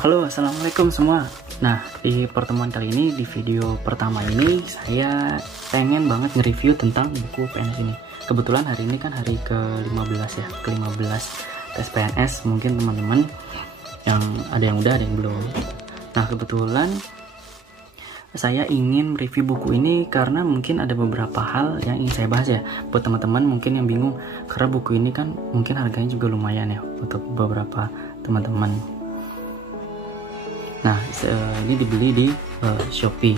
Halo, assalamualaikum semua. Nah, di pertemuan kali ini, di video pertama ini, saya pengen banget nge-review tentang buku PNS ini. Kebetulan hari ini kan hari ke-15 ya, ke-15 tes PNS. Mungkin teman-teman yang ada yang udah, ada yang belum. Nah, kebetulan saya ingin review buku ini karena mungkin ada beberapa hal yang ingin saya bahas ya. Buat teman-teman mungkin yang bingung, karena buku ini kan mungkin harganya juga lumayan ya untuk beberapa teman-teman. Nah, ini dibeli di Shopee.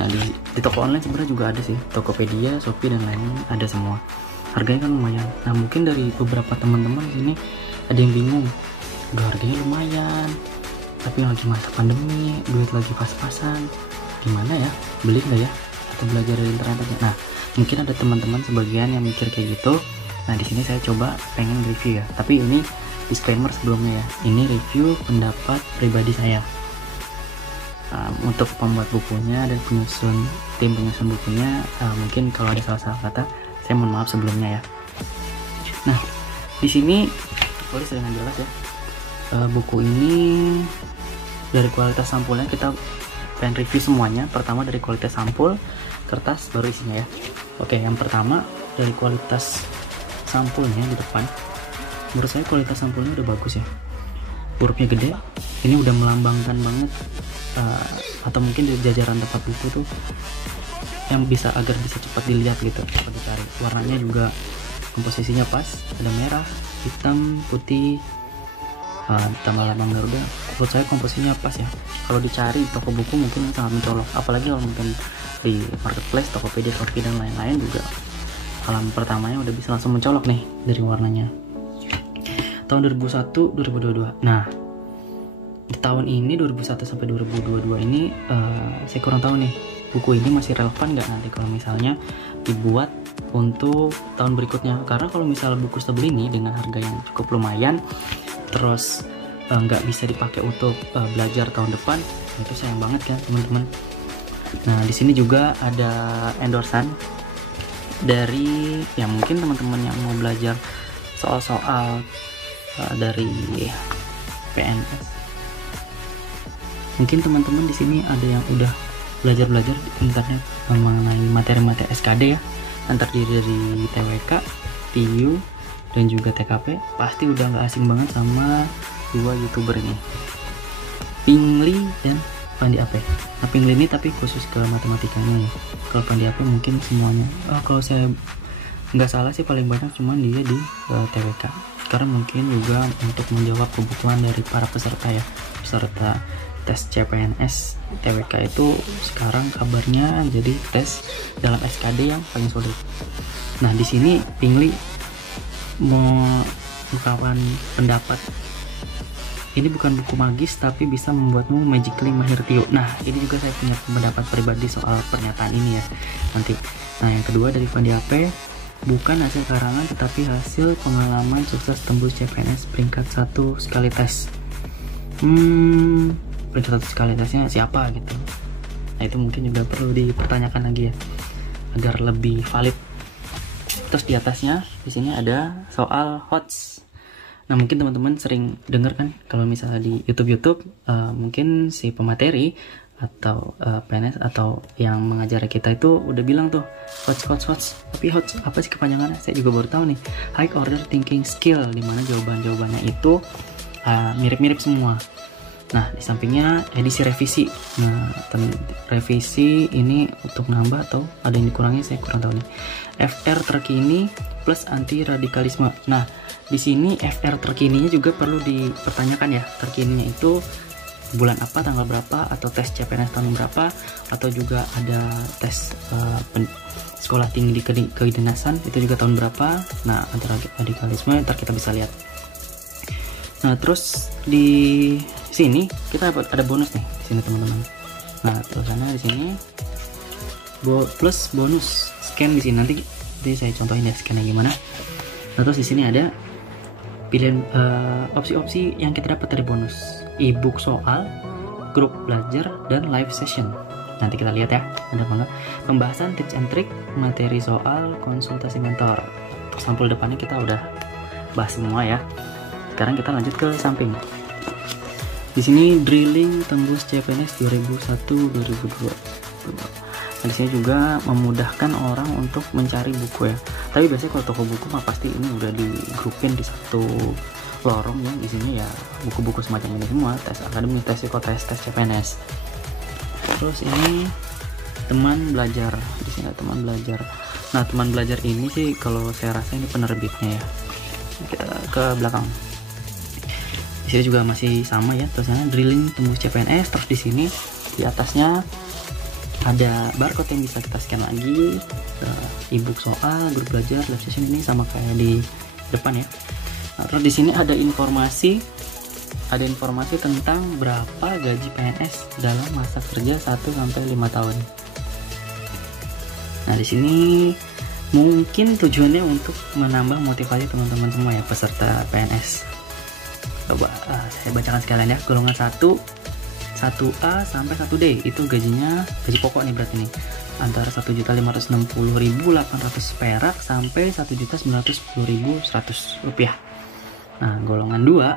Nah, di toko online sebenarnya juga ada sih, Tokopedia, Shopee dan lain-lain ada semua. Harganya kan lumayan. Nah, mungkin dari beberapa teman-teman di sini ada yang bingung, udah harganya lumayan, tapi lagi masa pandemi, duit lagi pas-pasan, gimana ya, beli nggak ya, atau belajar dari internet aja. Nah, mungkin ada teman-teman sebagian yang mikir kayak gitu. Nah, di sini saya coba pengen review ya, tapi ini disclaimer sebelumnya ya, ini review pendapat pribadi saya. Untuk pembuat bukunya dan tim penyusun bukunya, mungkin kalau ada salah-salah kata, saya mohon maaf sebelumnya ya. Nah, di sini tulis dengan jelas ya, buku ini dari kualitas sampulnya kita pengen review semuanya. Pertama dari kualitas sampul, kertas, baru isinya ya. Oke, yang pertama dari kualitas sampulnya di depan, menurut saya kualitas sampulnya udah bagus ya. Hurufnya gede, ini udah melambangkan banget, atau mungkin di jajaran tempat buku tuh yang bisa agar bisa cepat dilihat gitu, cepat dicari. Warnanya juga komposisinya pas, ada merah, hitam, putih, tambah lambang Garuda. Menurut saya komposisinya pas ya. Kalau dicari di toko buku mungkin sangat mencolok, apalagi kalau mungkin di marketplace, Tokopedia, Shopee dan lain-lain juga halaman pertamanya udah bisa langsung mencolok nih dari warnanya. Tahun 2001 2022. Nah, di tahun ini 2001 sampai 2022 ini saya kurang tahu nih, buku ini masih relevan nggak nanti kalau misalnya dibuat untuk tahun berikutnya. Karena kalau misalnya buku setebel ini dengan harga yang cukup lumayan, terus nggak bisa dipakai untuk belajar tahun depan, itu sayang banget kan teman-teman. Nah, di sini juga ada endorsan dari ya mungkin teman-teman yang mau belajar soal-soal dari PNS. Mungkin teman-teman di sini ada yang udah belajar di internet mengenai materi-materi SKD ya, yang terdiri dari TWK, TU, dan juga TKP. Pasti udah nggak asing banget sama dua YouTuber ini, Pingli dan Pandi Ape. Nah, Pingli ini tapi khusus ke matematikanya ya. Kalau Pandi Ape mungkin semuanya. Kalau saya nggak salah sih paling banyak cuman dia di TWK. Karena mungkin juga untuk menjawab kebutuhan dari para peserta ya, peserta tes CPNS TWK itu sekarang kabarnya jadi tes dalam SKD yang paling sulit. Nah, di sini Pingli mau mengungkapkan pendapat, ini bukan buku magis tapi bisa membuatmu magically mahir TIO. Nah, ini juga saya punya pendapat pribadi soal pernyataan ini ya nanti. Nah, yang kedua dari Pandi Ape, bukan hasil karangan tetapi hasil pengalaman sukses tembus CPNS peringkat 1 sekali tes. Peringkat 1 sekali tesnya siapa gitu. Nah, itu mungkin juga perlu dipertanyakan lagi ya agar lebih valid. Terus di atasnya di sini ada soal HOTS. Nah, mungkin teman-teman sering dengar kan kalau misalnya di YouTube mungkin si pemateri atau PNS atau yang mengajar kita itu udah bilang tuh HOTS. Tapi HOTS apa sih kepanjangannya? Saya juga baru tahu nih. High Order Thinking Skill, dimana jawabannya itu mirip-mirip semua. Nah, di sampingnya edisi revisi. Nah, revisi ini untuk nambah atau ada yang dikurangi, saya kurang tahu nih. FR terkini plus anti radikalisme. Nah, di sini FR terkininya juga perlu dipertanyakan ya. Terkininya itu bulan apa, tanggal berapa, atau tes CPNS tahun berapa, atau juga ada tes sekolah tinggi di kedinasan itu juga tahun berapa. Nah, anti radikalisme ntar kita bisa lihat. Nah, terus di sini kita ada bonus nih di sini teman-teman. Nah, tulisannya di sini plus bonus scan di sini, nanti saya contohin ya scannya gimana. Nah, terus di sini ada pilihan opsi-opsi yang kita dapat dari bonus, e-book soal, grup belajar, dan live session. Nanti kita lihat ya, ada apa enggak. Pembahasan tips and trick, materi soal, konsultasi mentor. Sampul depannya kita udah bahas semua ya. Sekarang kita lanjut ke samping. Di sini drilling tembus CPNS 2001-2002. Nah, di sini juga memudahkan orang untuk mencari buku ya. Tapi biasanya kalau toko buku mah pasti ini udah digrupin di satu lorong yang isinya ya buku-buku semacam ini semua, tes akademis, tes psikotes, tes CPNS. Terus ini teman belajar, di sini ada teman belajar. Nah, teman belajar ini sih kalau saya rasa ini penerbitnya ya. Kita ke belakang. Di sini juga masih sama ya, tulisannya drilling tembus CPNS. Terus di sini di atasnya ada barcode yang bisa kita scan lagi, ebook soal, grup belajar, live session, ini sama kayak di depan ya. Nah, terus di sini ada informasi tentang berapa gaji PNS dalam masa kerja 1-5 tahun. Nah, di sini mungkin tujuannya untuk menambah motivasi teman-teman semua ya, peserta PNS. Coba saya bacakan sekalian ya. Golongan 1A sampai 1D itu gajinya, gaji pokok nih berarti nih, antara 1.560.800 perak sampai 1.910.100 rupiah. Nah, golongan 2A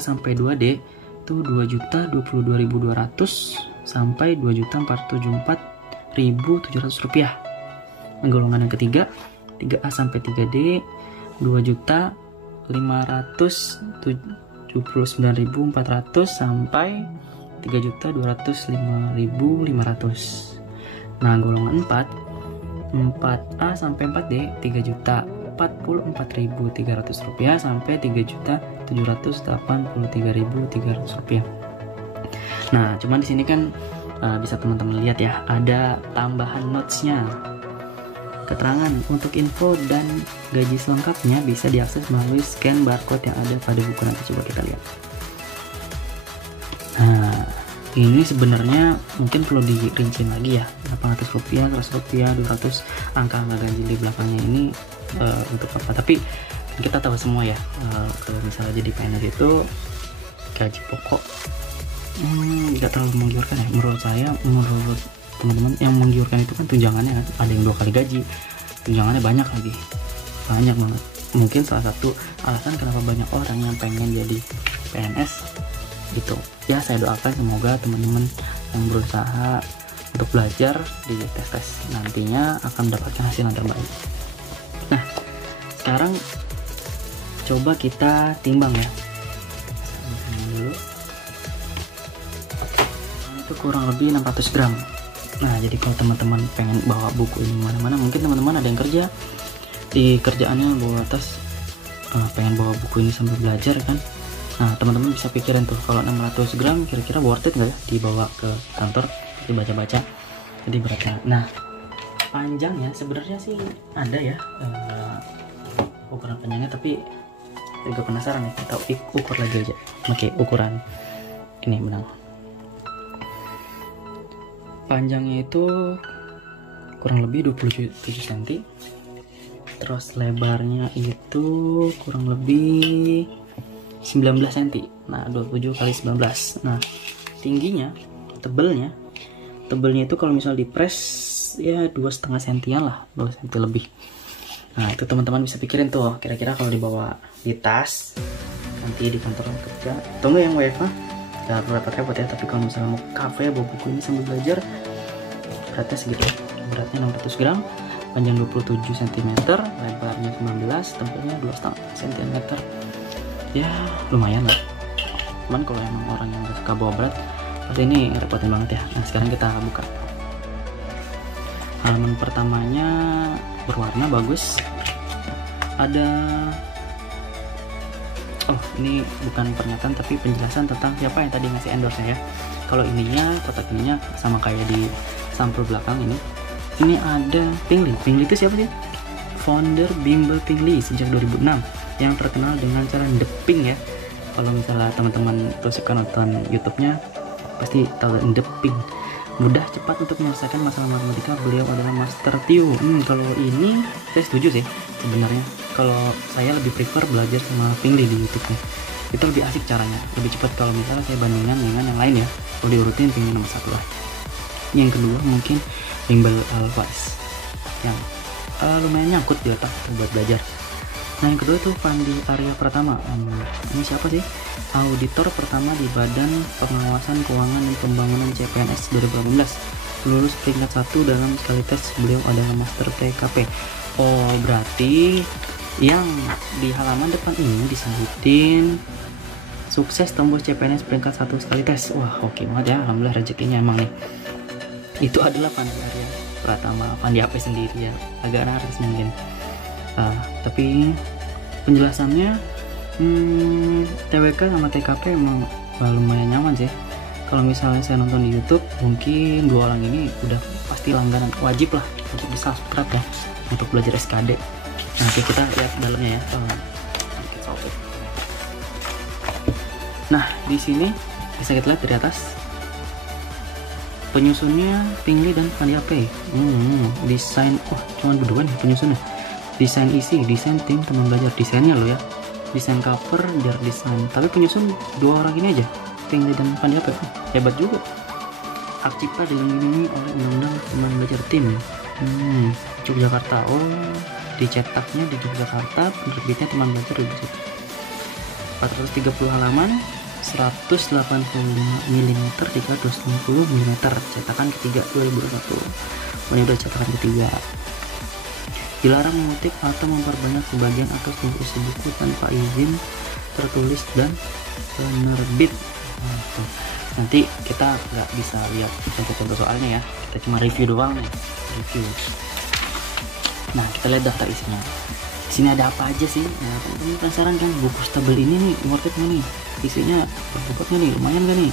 sampai 2D itu 2.022.200 sampai 2.474.700 rupiah. Nah, golongan yang ketiga 3A sampai 3D 2.579.400 sampai 3.205.500. Nah, golongan 4A sampai 4D 3.044.300 rupiah sampai 3.783.300 rupiah. Nah, cuman di sini kan bisa teman-teman lihat ya, ada tambahan notesnya. Keterangan untuk info dan gaji selengkapnya bisa diakses melalui scan barcode yang ada pada buku. Nanti coba kita lihat. Nah, ini sebenarnya mungkin perlu dirincin lagi ya, 800 rupiah, 100 rupiah, 200, angka-angka gaji di belakangnya ini untuk apa. Tapi kita tahu semua ya, kalau misalnya jadi PNS itu gaji pokok nggak terlalu menggiurkan ya. Menurut saya, menurut teman-teman, yang menggiurkan itu kan tunjangannya kan, ada yang 2 kali gaji, tunjangannya banyak lagi, banyak banget. Mungkin salah satu alasan kenapa banyak orang yang pengen jadi PNS gitu ya. Saya doakan semoga teman-teman yang berusaha untuk belajar di tes nantinya akan mendapatkan hasil yang terbaik. Nah, sekarang coba kita timbang ya. Dulu. Itu kurang lebih 600 gram. Nah, jadi kalau teman-teman pengen bawa buku ini mana-mana, mungkin teman-teman ada yang kerja di kerjaannya bawa tas, pengen bawa buku ini sambil belajar kan. Nah, teman-teman bisa pikirin tuh, kalau 600 gram kira-kira worth it nggak ya dibawa ke kantor dibaca-baca. Jadi beratnya. Nah, panjangnya sebenarnya sih ada ya, ukuran panjangnya, tapi juga penasaran nih, kita ukur lagi aja. Oke, ukuran ini benang. Panjangnya itu kurang lebih 27 cm. Terus lebarnya itu kurang lebih 19 cm. Nah, 27 kali 19. Nah, tingginya, tebelnya itu kalau misal dipres ya 2,5 cm lah, 2 cm lebih. Nah, itu teman-teman bisa pikirin tuh, kira-kira kalau dibawa di tas nanti di kantor kerja atau enggak yang WFH ya repot-repot ya. Tapi kalau misalnya mau kafe bawa buku ini sambil belajar, beratnya segitu. Beratnya 600 gram, panjang 27 cm, lebarnya 19, tebelnya 2,5 cm. Ya lumayan lah. Cuman kalau emang orang yang gak suka bawa berat, pasti ini repotin banget ya. Nah, sekarang kita buka. Halaman pertamanya berwarna bagus. Ada, oh ini bukan pernyataan tapi penjelasan tentang siapa yang tadi ngasih endorse ya. Kalau ininya, kotak ininya sama kayak di sampul belakang ini. Ini ada Pingli. Pingli itu siapa sih? Founder Bimbel Pingli sejak 2006 yang terkenal dengan cara ndeping ya. Kalau misalnya teman-teman terus suka nonton YouTube-nya pasti tahu ndeping. Mudah, cepat untuk menyelesaikan masalah matematika. Beliau adalah Master Tio. Kalau ini saya setuju sih sebenarnya. Kalau saya lebih prefer belajar sama Pingli di YouTube-nya. Itu lebih asik caranya, lebih cepat kalau misalnya saya bandingkan dengan yang lain ya. Kalau diurutin Pingli nomor 1 lah. Yang kedua mungkin Bimbel Alvarez yang lumayan nyangkut di otak buat belajar. Nah yang kedua itu Fandi Arya Pratama. Ini siapa sih? Auditor pertama di Badan Pengawasan Keuangan dan Pembangunan CPNS 2018. Lulus peringkat 1 dalam sekali tes. Beliau adalah master TKP. Oh berarti yang di halaman depan ini disebutin sukses tembus CPNS peringkat 1 sekali tes. Wah oke banget ya, alhamdulillah rezekinya emang nih. Itu adalah Fandi Arya Pratama. Fandi apa sendiri ya, agak narsis mungkin. Tapi penjelasannya TWK sama TKP emang lumayan nyaman sih. Kalau misalnya saya nonton di YouTube, mungkin dua orang ini udah pasti langganan wajib lah untuk bisa subscribe ya untuk belajar SKD. Nanti kita lihat dalamnya ya. Nah di sini bisa kita lihat dari atas penyusunnya Pingli dan Fandi AP. Desain, cuman berdua nih penyusunnya. Desain isi, desain tim teman belajar, desainnya loh ya, desain cover, biar desain. Tapi penyusun dua orang ini aja, Pingli dan Fandi AP. Hebat juga. Hak cipta dilindungi oleh undang-undang teman belajar tim. Yogyakarta. Oh dicetaknya di Yogyakarta, penerbitnya teman belajar di situ. 430 halaman, 185 mm 360 mm, cetakan ketiga 2021. Ini udah cetakan ketiga. Dilarang mengutip atau memperbanyak sebagian atau seluruh isi buku tanpa izin tertulis dan penerbit. Nanti kita nggak bisa lihat contoh-contoh soalnya ya, kita cuma review doang nih, review. Nah kita lihat daftar isinya. Di sini ada apa aja sih? Nah teman-teman penasaran kan, buku stabel ini nih worth it nggak nih? Isinya berbobotnya nih, lumayan gak nih?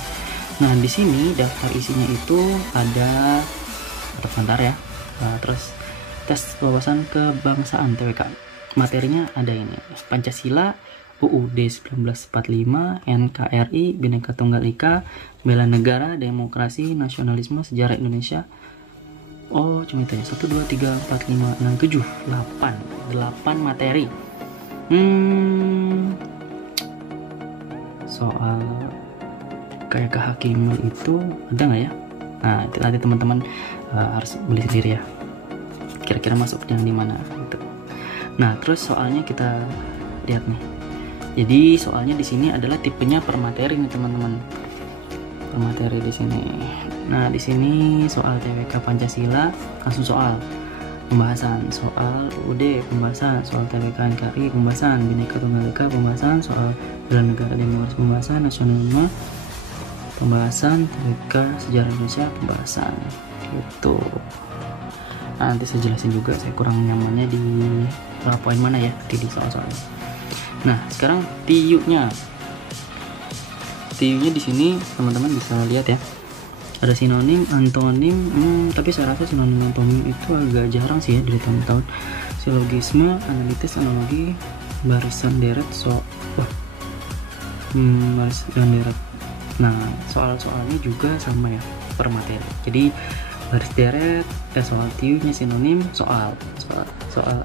Nah di sini daftar isinya itu ada sebentar ya. Terus tes wawasan kebangsaan TWK. Materinya ada ini: Pancasila, UUD 1945, NKRI, Bhinneka Tunggal Ika, bela negara, demokrasi, nasionalisme, sejarah Indonesia. Oh cuma itu ya, 1, 2, 3, 4, 5, 6, 7, 8 materi. Soal kayak kehakiman itu ada nggak ya? Nah itu nanti teman-teman harus beli sendiri ya, kira-kira masuknya di mana gitu. Nah terus soalnya kita lihat nih. Jadi soalnya di sini adalah tipenya per materi nih teman-teman. Per materi di sini. Nah di sini soal TWK Pancasila langsung soal pembahasan, soal UUD pembahasan, soal TWK NKRI pembahasan, Bhinneka Tunggal Ika pembahasan, soal bela negara demokrasi pembahasan, nasionalisme pembahasan, TWK sejarah Indonesia pembahasan gitu. Nah, nanti saya jelasin juga, saya kurang nyamannya di poin mana ya di soal-soalnya. Nah sekarang TIU-nya di sini teman-teman bisa lihat ya, ada sinonim, antonim, tapi saya rasa sinonim antonim itu agak jarang sih ya dari tahun-tahun. Silogisme, analitis, analogi, barisan deret, barisan deret. Nah soal-soalnya juga sama ya per materi. Jadi baris deret, soal TIU-nya sinonim, soal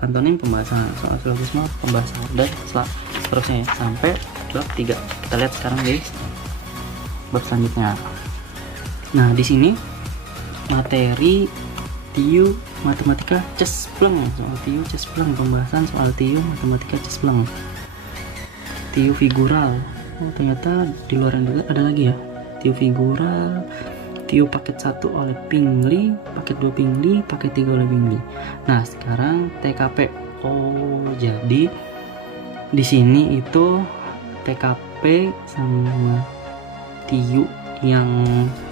antonim pembahasan, soal silogisme pembahasan, dan seterusnya ya sampai bab 3. Kita lihat sekarang guys bab selanjutnya. Nah di sini materi TIU matematika cespleng, soal TIU cespleng, pembahasan soal TIU matematika cespleng, TIU figural. Oh ternyata di luar yang ada lagi ya, TIU figural, TIU paket 1 oleh Pingli, paket 2 Pingli, paket 3 oleh Pingli. Nah sekarang TKP. Oh jadi di sini itu TKP sama TIU yang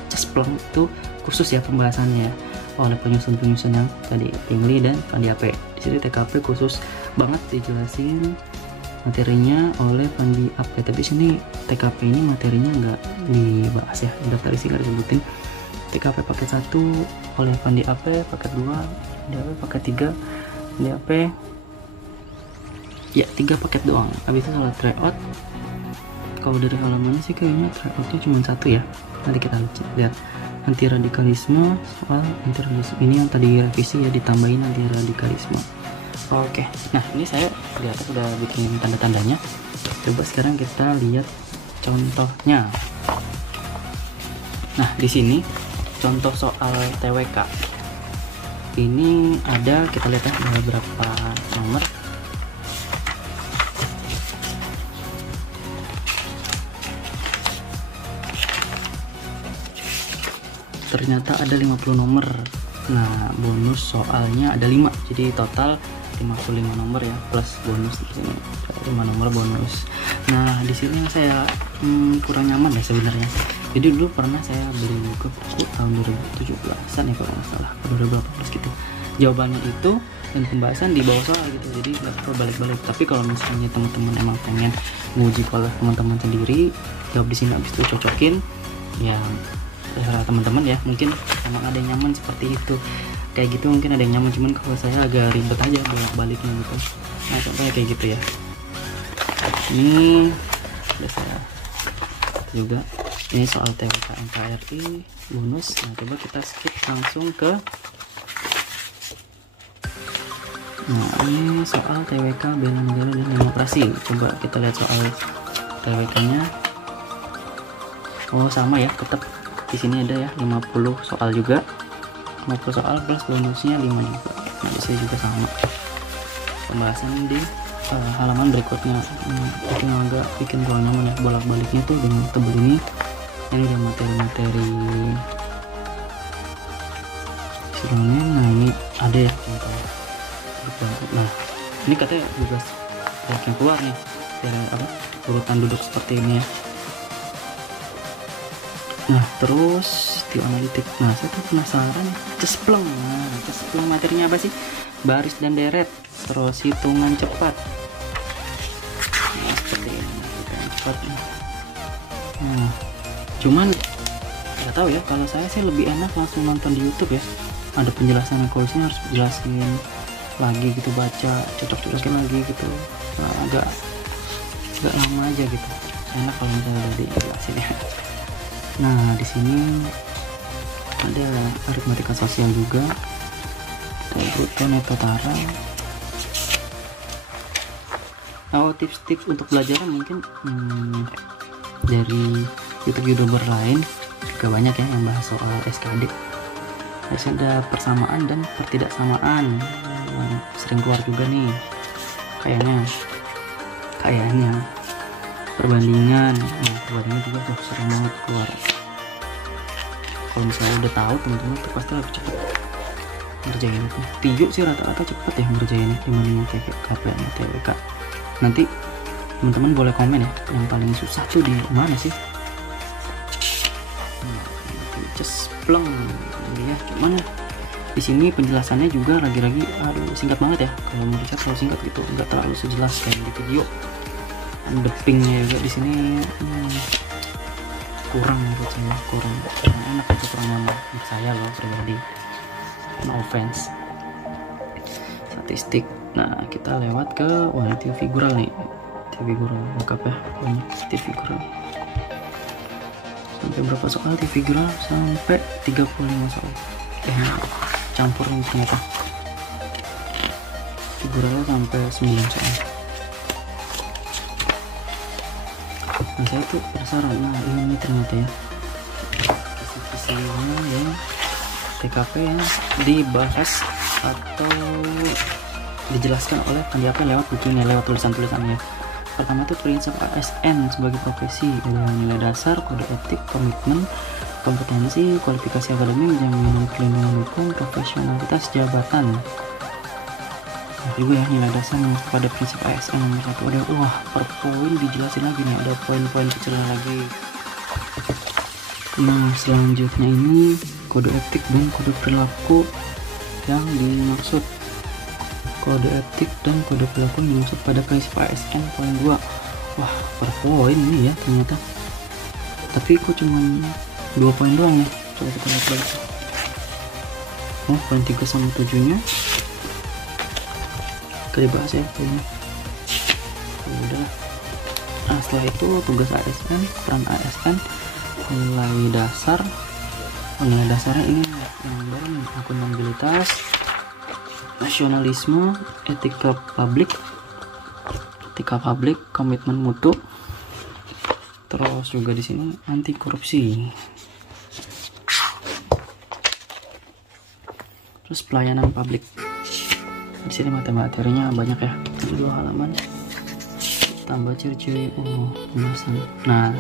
cespleng itu khusus ya pembahasannya oleh penyusun yang tadi Pingli dan Fandi AP. Di sini TKP khusus banget dijelasin materinya oleh Fandi AP. Tapi sini TKP ini materinya nggak dibahas ya, di daftar isi nggak disebutin. TKP paket 1 oleh Fandi AP, paket 2 Fandi AP, paket 3 Fandi AP. Ya 3 paket doang. Habis itu soal tryout. Kalau dari halamannya sih kayaknya tryoutnya cuma 1 ya. Nanti kita lihat anti radikalisme, soal anti radikalisme ini yang tadi revisi ya, ditambahin anti radikalisme. Oke, nah ini saya lihat udah bikin tanda-tandanya. Coba sekarang kita lihat contohnya. Nah di sini contoh soal TWK ini ada, kita lihat ya ada berapa nomor. ternyata ada 50 nomor. Nah, bonus soalnya ada 5, jadi total 55 nomor ya, plus bonus di sini 5 nomor bonus. Nah, di sini saya kurang nyaman ya sebenarnya. Jadi dulu pernah saya beli buku tahun 2017-an ya kalau nggak salah, 2018 gitu. Jawabannya itu dan pembahasan di bawah soal gitu, jadi nggak perlu balik-balik. Tapi kalau misalnya teman-teman emang pengen nguji kalau teman-teman sendiri, jawab di sini habis itu cocokin ya, terserah teman-teman ya. Mungkin emang ada yang nyaman seperti itu, kayak gitu mungkin ada yang nyaman, cuman kalau saya agak ribet aja bolak-baliknya gitu. Nah, contohnya kayak gitu ya. Ini udah saya juga, ini soal TWK NKRI bonus. Nah, coba kita skip langsung ke ini soal TWK bela negara dan demokrasi. Coba kita lihat soal TWK nya. Oh, sama ya, tetap di sini ada ya 50 soal juga, 50 soal plus bonusnya 5 juga. Nah, di sini juga sama pembahasan di halaman berikutnya. Bikin kurang nyaman ya bolak-baliknya tuh dengan tebel ini. Ini udah materi-materi sebelumnya. Nah, ini ada ya contoh. Nah, ini katanya juga yang keluar nih dari urutan duduk seperti ini ya. Nah, terus di analitik. Nah, saya tuh penasaran cespleng. Nah, cespleng materinya apa sih? Baris dan deret, terus hitungan cepat. Nah, seperti ini hitungan cepat. Nah, cuman nggak tahu ya, kalau saya sih lebih enak langsung nonton di YouTube ya. Ada penjelasan, kalau sini harus jelasin lagi gitu, baca cocok-cocokin lagi gitu. Nah, agak lama aja gitu. Enak kalau misalnya udah dijelasin ya. Nah, di sini ada aritmatika sosial juga, bruto neto tara. Oh, tips-tips untuk belajar mungkin dari youtuber lain juga banyak ya yang bahas soal SKD. Terus ada persamaan dan pertidaksamaan yang sering keluar juga nih, kayaknya perbandingan. Nah, perbandingan juga tuh sering banget keluar. Kalau misalnya udah tahu, teman-teman tuh pasti lebih cepet ngerjain itu. Tiga sih rata-rata cepet ya ngerjain dibanding TKP sama TWK. Nanti teman-teman boleh komen ya, yang paling susah tuh di mana sih? Cespleng ya, cuman di sini penjelasannya juga lagi-lagi singkat banget ya. Kalau mau dicap terlalu singkat gitu, nggak terlalu sejelas kayak di video. The pingnya juga di sini kurang menurut saya, kurang enak atau kurang nyaman untuk saya loh pribadi. No offense. Statistik. Nah, kita lewat ke TV figural nih. TV figural lengkap ya, banyak TV figural. Sampai berapa soal TV figural? Sampai 35 soal. Campur nih ternyata. Figural sampai 9 soal. Nah, saya tuh penasaran. Nah, ini ternyata ya kisi-kisinya ya TKP yang dibahas atau dijelaskan oleh kandidatnya lewat bukunya, lewat tulisan-tulisannya. Pertama itu prinsip ASN sebagai profesi, ada nilai dasar, kode etik, komitmen, kompetensi, kualifikasi akademik, jaminan perlindungan hukum, profesionalitas jabatan. Nah, juga ya nilai dasarnya pada prinsip ASN nomor 1. Ada per poin dijelasin lagi nih, ada poin-poin kecilnya lagi. Nah, selanjutnya ini kode etik dan kode perilaku yang dimaksud. Kode etik dan kode perilaku yang dimaksud pada prinsip ASN poin 2. Wah, per poin ini ya ternyata. Tapi kok cuman 2 poin doang nih. Coba kita lihat balik. Oh, poin 3 sama 7 nya dibahas ya poinnya. Udah. Nah, setelah itu tugas ASN, peran ASN, nilai dasar. Nilai dasarnya ini yang baru nih, akuntabilitas, nasionalisme, etika publik, komitmen mutu. Terus juga di sini anti korupsi. Terus pelayanan publik. Di sini materinya banyak ya, ada 2 halaman. Tambah ciri-ciri pembahasan. Nah,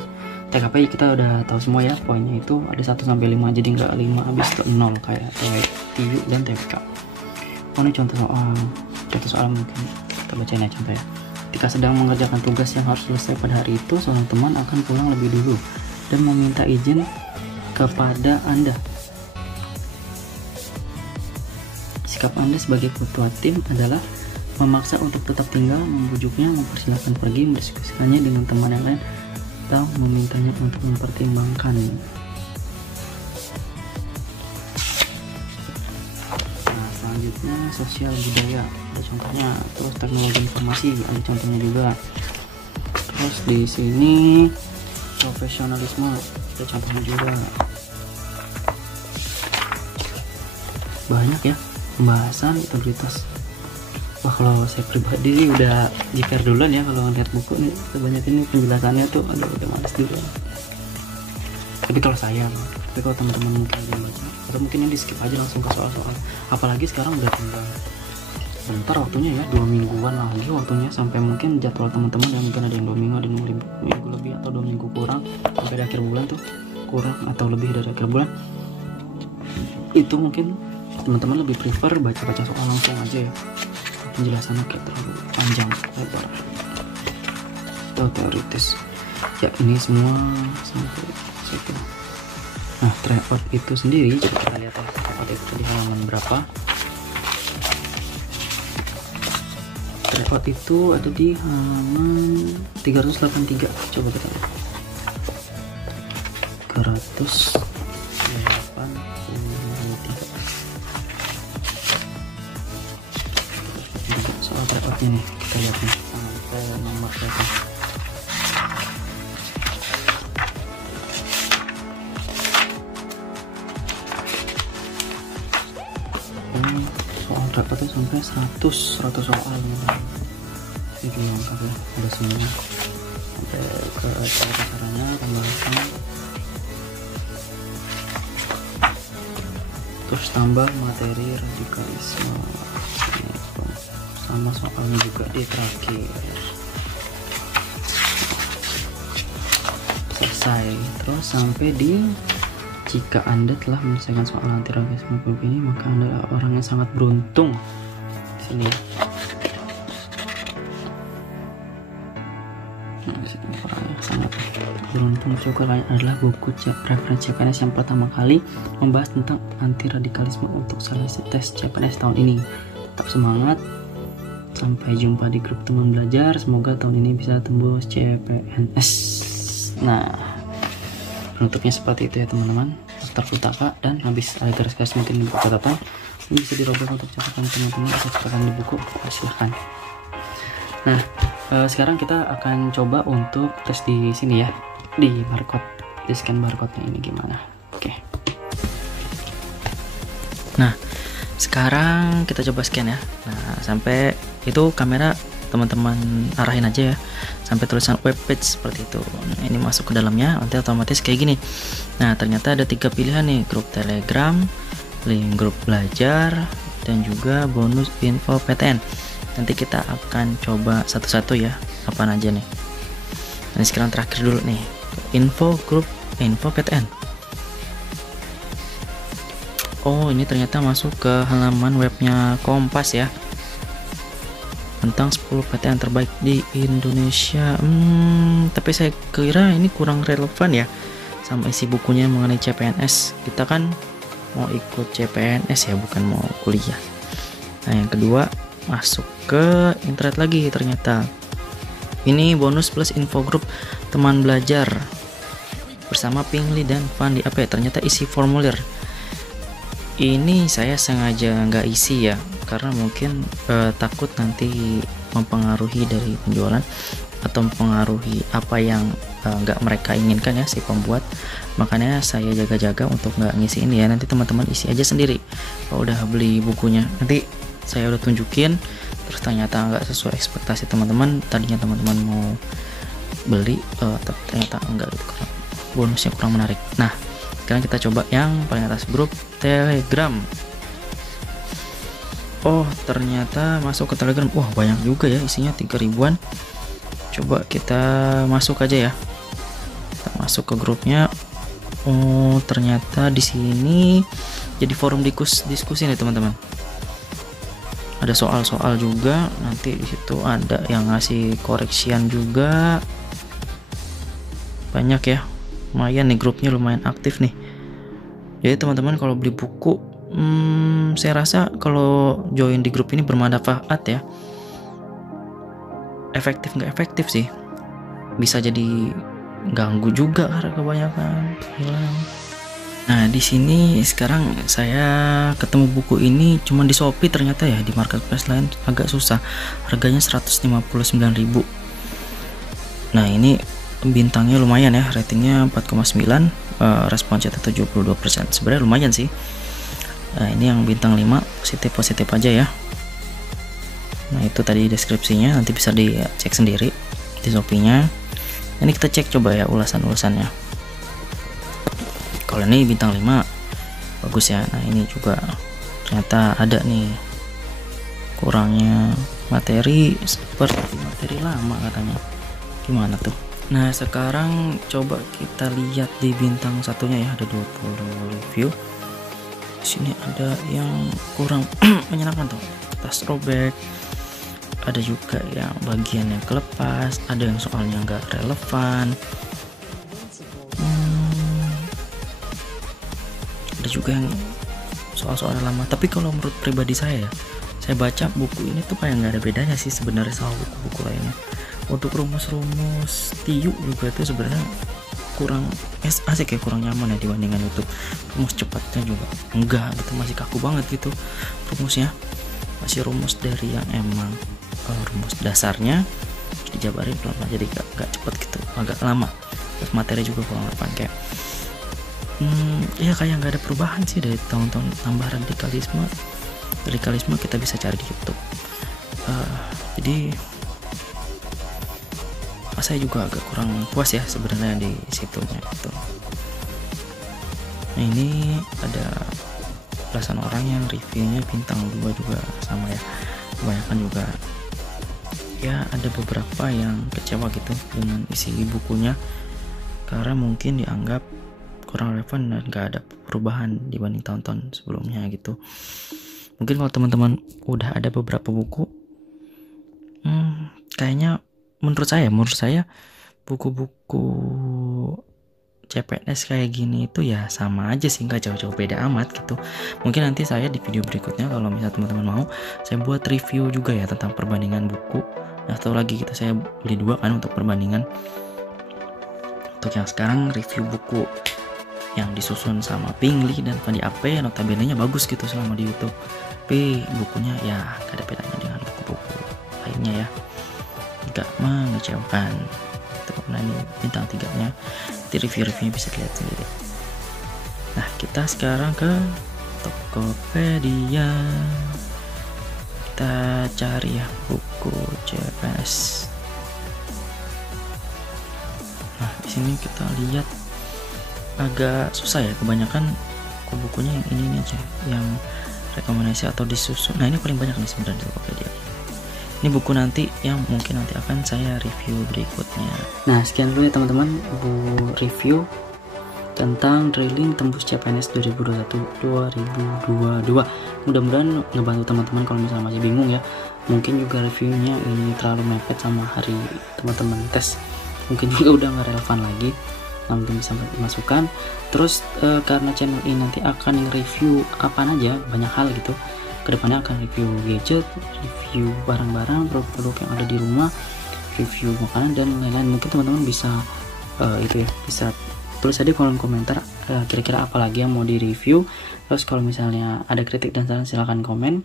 TKP kita udah tahu semua ya, poinnya itu ada 1 sampai 5, jadi nggak 5 habis ke 0 kayak TU dan TPK. Oh, ini contoh soal mungkin kita bacain ya contoh ya. Ketika sedang mengerjakan tugas yang harus selesai pada hari itu, seorang teman akan pulang lebih dulu dan meminta izin kepada Anda. Sikap Anda sebagai ketua tim adalah memaksa untuk tetap tinggal, membujuknya, mempersilahkan pergi, mendiskusikannya dengan teman yang lain, atau memintanya untuk mempertimbangkan. Nah, selanjutnya sosial budaya, ada contohnya. Terus teknologi informasi, ada contohnya juga. Terus di sini profesionalisme, ada contohnya juga. Banyak ya pembahasan integritas. Wah, kalau saya pribadi udah jiper duluan ya kalau ngeliat buku nih, sebanyak ini penjelasannya tuh udah males duluan. Tapi kalau saya, tapi kalau teman-teman mungkin yang baca atau mungkin yang di skip aja langsung ke soal-soal. Apalagi sekarang udah tinggal bentar waktunya ya, 2 mingguan lagi waktunya, sampai mungkin jadwal teman-teman yang mungkin ada yang 2 minggu, ada yang 2 minggu lebih atau 2 minggu kurang, sampai di akhir bulan tuh kurang atau lebih dari akhir bulan. Itu mungkin teman-teman lebih prefer baca-baca soal langsung aja ya, penjelasannya kayak terlalu panjang lebar atau teoritis ya. Ini semua sampai situ. Nah, tryout itu sendiri, coba kita lihat ya, tryout itu di halaman berapa. Tryout itu ada di halaman 383. Coba kita lihat 383 soal tryoutnya nih, kita lihat nih sampai nomor berapa. Ini soal tryout itu sampai 100 soal itu lengkap ya, ada semua sampai ke cara-caranya, pembahasan, terus tambah materi radikalisme sama soalnya juga di terakhir. Selesai. Terus sampai di jika Anda telah menyelesaikan soal anti radikalisme ini, maka Anda adalah orang yang sangat beruntung. Di sini. Orang yang sangat beruntung juga lain adalah buku referensi CPNS yang pertama kali membahas tentang anti radikalisme untuk seleksi tes CPNS tahun ini. Tetap semangat. Sampai jumpa di grup teman belajar. Semoga tahun ini bisa tembus CPNS. Nah, penutupnya seperti itu ya teman-teman. Daftar pustaka dan habis ada garis-garis mungkin di buku catatan. Ini bisa dirobek untuk catatan teman-teman, bisa catatan di buku. Silahkan. Nah, sekarang kita akan coba untuk tes di sini ya, di barcode, di scan barcode-nya ini gimana. Oke. Nah, sekarang kita coba scan ya. Nah, sampai itu kamera teman-teman arahin aja ya sampai tulisan webpage seperti itu. Nah, ini masuk ke dalamnya, nanti otomatis kayak gini. Nah, ternyata ada 3 pilihan nih, grup Telegram, link grup belajar, dan juga bonus info PTN. Nanti kita akan coba satu-satu ya, apa aja nih. Nah, sekarang terakhir dulu nih, info grup, info PTN. Oh, ini ternyata masuk ke halaman webnya Kompas ya, tentang 10 PTN terbaik di Indonesia. Tapi saya kira ini kurang relevan ya sama isi bukunya mengenai CPNS. Kita kan mau ikut CPNS ya, bukan mau kuliah. Nah, yang kedua masuk ke internet lagi, ternyata ini bonus plus info grup teman belajar bersama Pingli dan Fandi AP. Ternyata isi formulir. Ini saya sengaja nggak isi ya, karena mungkin takut nanti mempengaruhi dari penjualan atau mempengaruhi apa yang nggak mereka inginkan ya si pembuat. Makanya saya jaga-jaga untuk nggak ngisi ini ya. Nanti teman-teman isi aja sendiri kalau udah beli bukunya. Nanti saya udah tunjukin, terus ternyata nggak sesuai ekspektasi teman-teman. Tadinya teman-teman mau beli, tapi ternyata enggak gitu karena bonusnya kurang menarik. Nah, sekarang kita coba yang paling atas, grup Telegram. Oh, ternyata masuk ke Telegram. Wah, banyak juga ya isinya, 3 ribuan. Coba kita masuk aja ya. Kita masuk ke grupnya. Oh, ternyata di sini jadi forum diskusi nih teman-teman. Ada soal-soal juga, nanti di situ ada yang ngasih koreksian juga. Banyak ya, lumayan nih grupnya, lumayan aktif nih. Jadi teman-teman kalau beli buku, saya rasa kalau join di grup ini bermanfaat ya. Efektif nggak efektif sih, bisa jadi ganggu juga karena kebanyakan hilang. Nah di sini sekarang saya ketemu buku ini cuma di Shopee, ternyata ya di marketplace lain agak susah, harganya 159.000. Nah ini bintangnya lumayan ya, ratingnya 4,9, respon chat 72%, sebenarnya lumayan sih. Nah ini yang bintang 5 positif aja ya. Nah itu tadi deskripsinya, nanti bisa dicek sendiri di Shopee-nya. Ini kita cek coba ya ulasannya. Kalau ini bintang 5 bagus ya. Nah ini juga ternyata ada nih kurangnya materi, seperti materi lama katanya. Gimana tuh? Nah sekarang coba kita lihat di bintang satunya ya, ada 20 review. Di sini ada yang kurang menyenangkan tuh, tas robek. Ada juga yang bagian yang kelepas, ada yang soalnya nggak relevan, ada juga yang soal-soal lama. Tapi kalau menurut pribadi saya baca buku ini tuh kayak nggak ada bedanya sih sebenarnya sama buku-buku lainnya. Untuk rumus-rumus tiyu juga itu sebenarnya kurang asik ya, kurang nyaman ya dibandingkan YouTube. Rumus cepatnya juga enggak gitu, masih kaku banget gitu rumusnya, masih rumus dari yang emang rumus dasarnya dijabarin pelan-pelan, jadi gak cepet gitu, agak lama. Terus materi juga kurang relevan, kayak ya kayak nggak ada perubahan sih dari tahun-tahun. Tambah radikalisme kita bisa cari di YouTube. Jadi saya juga agak kurang puas ya sebenarnya di situnya gitu. Nah ini ada belasan orang yang reviewnya bintang 2 juga sama ya, kebanyakan juga ya. Ada beberapa yang kecewa gitu dengan isi bukunya karena mungkin dianggap kurang relevan dan gak ada perubahan dibanding tahun-tahun sebelumnya gitu. Mungkin kalau teman-teman udah ada beberapa buku, kayaknya menurut saya buku-buku CPNS kayak gini itu ya sama aja sih, nggak jauh-jauh beda amat gitu. Mungkin nanti saya di video berikutnya kalau misalnya teman-teman mau, saya buat review juga ya tentang perbandingan buku. Atau lagi kita saya beli 2 kan untuk perbandingan. Untuk yang sekarang review buku yang disusun sama Pingli dan Fandi AP, notabene-nya bagus gitu selama di YouTube. Tapi bukunya ya gak ada bedanya dengan buku-buku lainnya ya, gak mengecewakan. Nah ini bintang 3-nya, nanti review-reviewnya bisa dilihat sendiri. Nah kita sekarang ke Tokopedia, kita cari ya buku CPNS. Nah di sini kita lihat agak susah ya, kebanyakan bukunya yang ini aja yang rekomendasi atau disusun. Nah ini paling banyak nih sebenarnya di Tokopedia. Ini buku nanti yang mungkin nanti akan saya review berikutnya. Nah sekian dulu ya teman-teman, review tentang drilling tembus CPNS 2021-2022. Mudah-mudahan ngebantu teman-teman kalau misalnya masih bingung ya. Mungkin juga reviewnya ini terlalu mepet sama hari teman-teman tes, mungkin juga udah nggak relevan lagi. Nah, mungkin bisa dimasukkan. Terus karena channel ini nanti akan review apa aja, banyak hal gitu. Kedepannya akan review gadget, review barang-barang, produk-produk yang ada di rumah, review makanan dan lain-lain. Mungkin teman-teman bisa itu ya, bisa tulis aja di kolom komentar kira-kira apa lagi yang mau di review. Terus kalau misalnya ada kritik dan saran silahkan komen.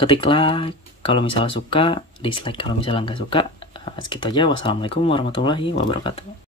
Ketik like kalau misalnya suka, dislike kalau misalnya nggak suka. Segitu aja. Wassalamualaikum warahmatullahi wabarakatuh.